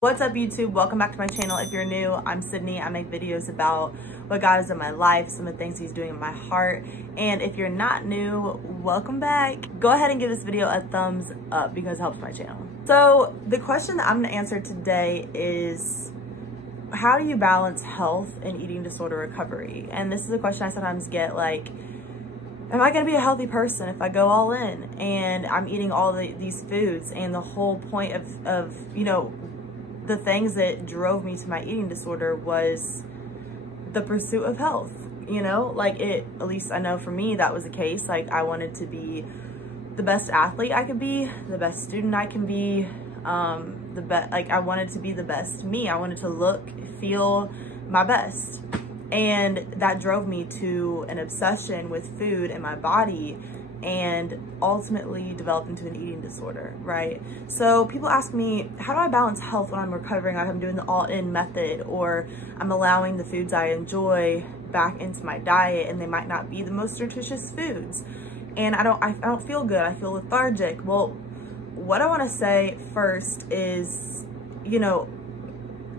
What's up YouTube? Welcome back to my channel. If you're new, I'm Sydney. I make videos about what God has done in my life, some of the things he's doing in my heart. And if you're not new, welcome back. Go ahead and give this video a thumbs up because it helps my channel. So the question that I'm gonna answer today is, how do you balance health and eating disorder recovery? And this is a question I sometimes get, like, am I gonna be a healthy person if I go all in and I'm eating all these foods? And the whole point of you know, the things that drove me to my eating disorder was the pursuit of health, you know? Like, at least I know for me that was the case. Like, I wanted to be the best athlete I could be, the best student I can be, I wanted to be the best me. I wanted to look, feel my best. And that drove me to an obsession with food and my body, and ultimately developed into an eating disorder, right? So people ask me, how do I balance health when I'm recovering? I'm doing the all-in method, or I'm allowing the foods I enjoy back into my diet, and they might not be the most nutritious foods. And I don't feel good. I feel lethargic. Well, what I want to say first is, you know,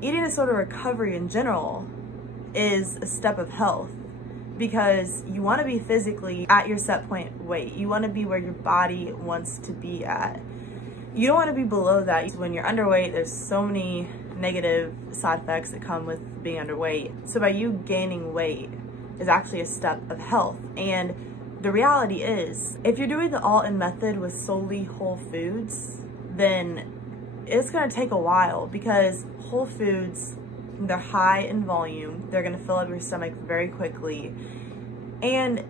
eating disorder recovery in general is a step of health, because you want to be physically at your set point weight. You want to be where your body wants to be at. You don't want to be below that. When you're underweight, there's so many negative side effects that come with being underweight. So by you gaining weight is actually a step of health. And the reality is, if you're doing the all-in method with solely whole foods, then it's going to take a while, because whole foods, they're high in volume. They're gonna fill up your stomach very quickly, and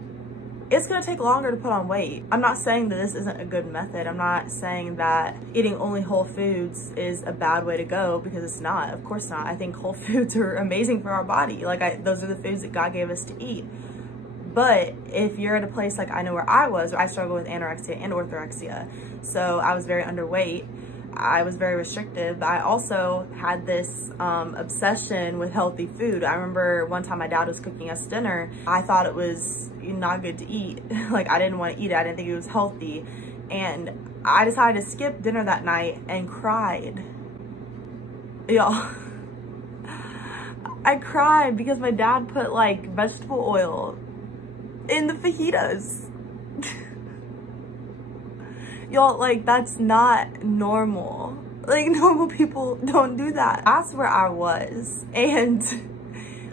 it's gonna take longer to put on weight. I'm not saying that this isn't a good method. I'm not saying that eating only whole foods is a bad way to go, because it's not. Of course not. I think whole foods are amazing for our body. Like, those are the foods that God gave us to eat. But if you're at a place like I know where I struggle with anorexia and orthorexia. So I was very underweight. I was very restrictive, but I also had this obsession with healthy food. I remember one time my dad was cooking us dinner. I thought it was not good to eat. Like, I didn't want to eat it. I didn't think it was healthy. And I decided to skip dinner that night and cried. Y'all, I cried because my dad put like vegetable oil in the fajitas. Y'all, like, that's not normal. Like, normal people don't do that. That's where I was. And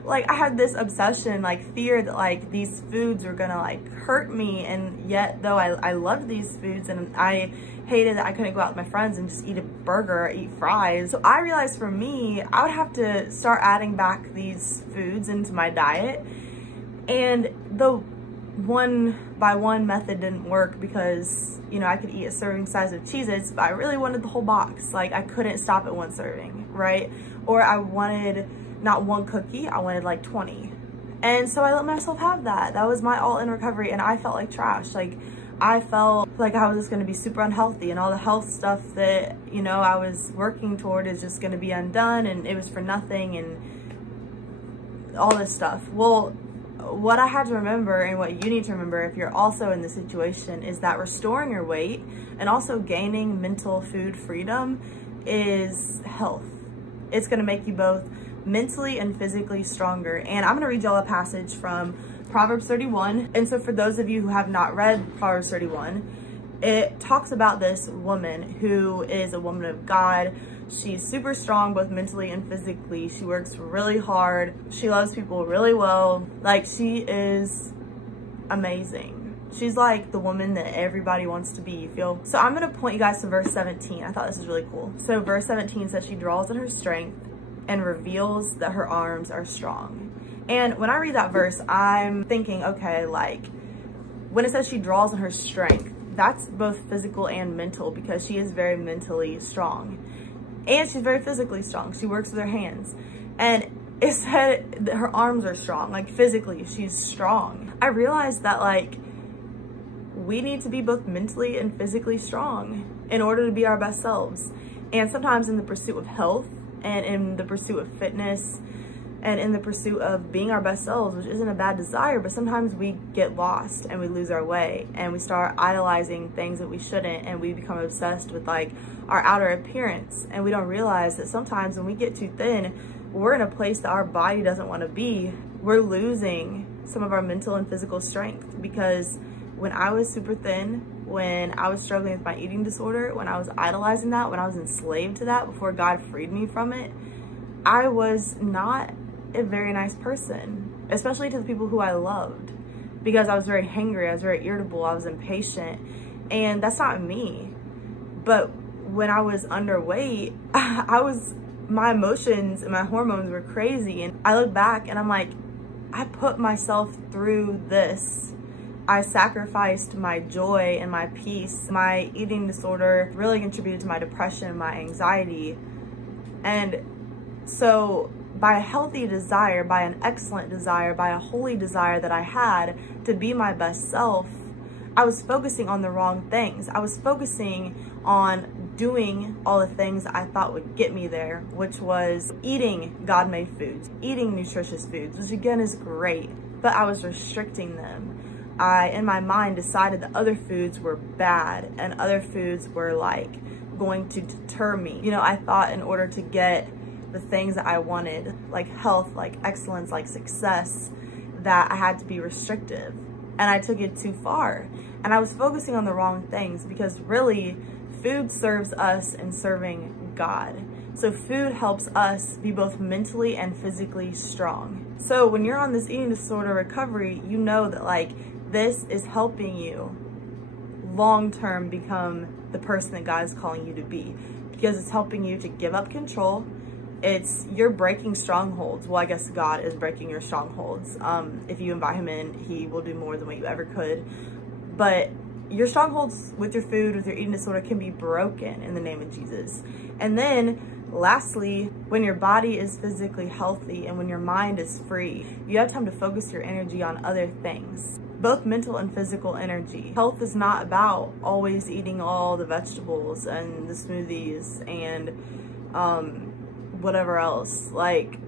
like, I had this obsession, like fear that like these foods were gonna like hurt me. And yet though I loved these foods, and I hated that I couldn't go out with my friends and just eat a burger or eat fries. So I realized for me, I would have to start adding back these foods into my diet. And the one-by-one method didn't work, because, you know, I could eat a serving size of Cheez-Its, but I really wanted the whole box. Like, I couldn't stop at one serving, right? Or I wanted not one cookie, I wanted like 20. And so I let myself have that. That was my all-in recovery, and I felt like trash. Like, I felt like I was just gonna be super unhealthy, and all the health stuff that, you know, I was working toward is just gonna be undone, and it was for nothing, and all this stuff. Well, what I had to remember, and what you need to remember if you're also in this situation, is that restoring your weight and also gaining mental food freedom is health. It's gonna make you both mentally and physically stronger. And I'm gonna read y'all a passage from Proverbs 31. And so for those of you who have not read Proverbs 31, it talks about this woman who is a woman of God. She's super strong, both mentally and physically. She works really hard. She loves people really well. Like, she is amazing. She's like the woman that everybody wants to be, you feel? So I'm gonna point you guys to verse 17. I thought this was really cool. So verse 17 says, she draws in her strength and reveals that her arms are strong. And when I read that verse, I'm thinking, okay, like, when it says she draws in her strength, that's both physical and mental, because she is very mentally strong. And she's very physically strong. She works with her hands. And it said that her arms are strong. Like, physically, she's strong. I realized that, like, we need to be both mentally and physically strong in order to be our best selves. And sometimes in the pursuit of health and in the pursuit of fitness, and in the pursuit of being our best selves, which isn't a bad desire, but sometimes we get lost and we lose our way and we start idolizing things that we shouldn't, and we become obsessed with like our outer appearance, and we don't realize that sometimes when we get too thin, we're in a place that our body doesn't want to be. We're losing some of our mental and physical strength, because when I was super thin, when I was struggling with my eating disorder, when I was idolizing that, when I was enslaved to that before God freed me from it, I was not a very nice person, especially to the people who I loved, because I was very hangry, I was very irritable, I was impatient, and that's not me. But when I was underweight, my emotions and my hormones were crazy, and I look back and I'm like, I put myself through this. I sacrificed my joy and my peace. My eating disorder really contributed to my depression, my anxiety. And so by a healthy desire, by an excellent desire, by a holy desire that I had to be my best self, I was focusing on the wrong things. I was focusing on doing all the things I thought would get me there, which was eating God-made foods, eating nutritious foods, which again is great, but I was restricting them. I, in my mind, decided that other foods were bad and other foods were like going to deter me. You know, I thought in order to get the things that I wanted, like health, like excellence, like success, that I had to be restrictive. And I took it too far. And I was focusing on the wrong things, because really, food serves us in serving God. So food helps us be both mentally and physically strong. So when you're on this eating disorder recovery, you know that like this is helping you long-term become the person that God is calling you to be, because it's helping you to give up control. You're breaking strongholds. Well, I guess God is breaking your strongholds. If you invite him in, he will do more than what you ever could. But your strongholds with your food, with your eating disorder, can be broken in the name of Jesus. And then lastly, when your body is physically healthy and when your mind is free, you have time to focus your energy on other things, both mental and physical energy. Health is not about always eating all the vegetables and the smoothies and whatever else. Like,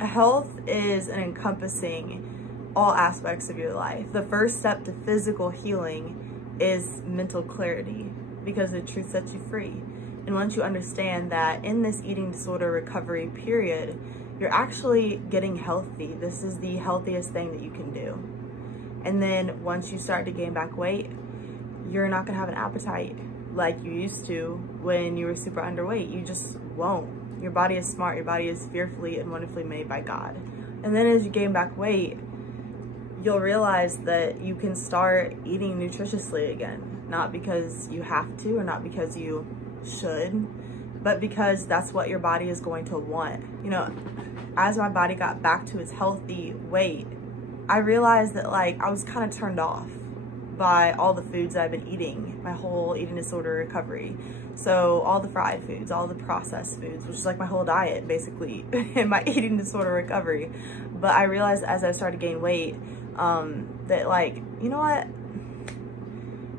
health is an encompassing all aspects of your life. The first step to physical healing is mental clarity, because the truth sets you free. And once you understand that in this eating disorder recovery period, you're actually getting healthy, this is the healthiest thing that you can do. And then once you start to gain back weight, you're not gonna have an appetite like you used to when you were super underweight. You just won't. Your body is smart, your body is fearfully and wonderfully made by God. And then as you gain back weight, you'll realize that you can start eating nutritiously again, not because you have to or not because you should, but because that's what your body is going to want. You know, as my body got back to its healthy weight, I realized that like I was kind of turned off by all the foods that I've been eating my whole eating disorder recovery. So all the fried foods, all the processed foods, which is like my whole diet basically in my eating disorder recovery. But I realized as I started to gain weight that like, you know what?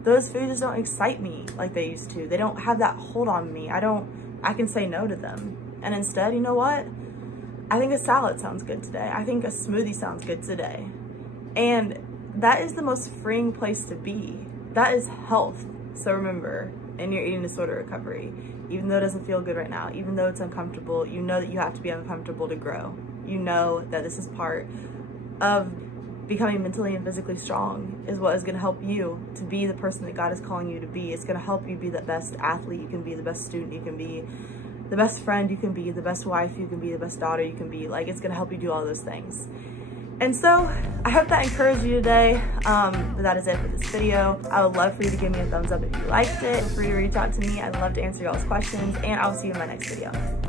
Those foods don't excite me like they used to. They don't have that hold on me. I can say no to them. And instead, you know what? I think a salad sounds good today. I think a smoothie sounds good today. And that is the most freeing place to be. That is health. So remember, in your eating disorder recovery, even though it doesn't feel good right now, even though it's uncomfortable, you know that you have to be uncomfortable to grow. You know that this is part of becoming mentally and physically strong, is what is going to help you to be the person that God is calling you to be. It's going to help you be the best athlete you can be, the best student you can be, the best friend you can be, the best wife you can be, the best daughter you can be. Like, it's going to help you do all those things. And so I hope that encouraged you today. That is it for this video. I would love for you to give me a thumbs up if you liked it. Feel free to reach out to me. I'd love to answer y'all's questions, and I'll see you in my next video.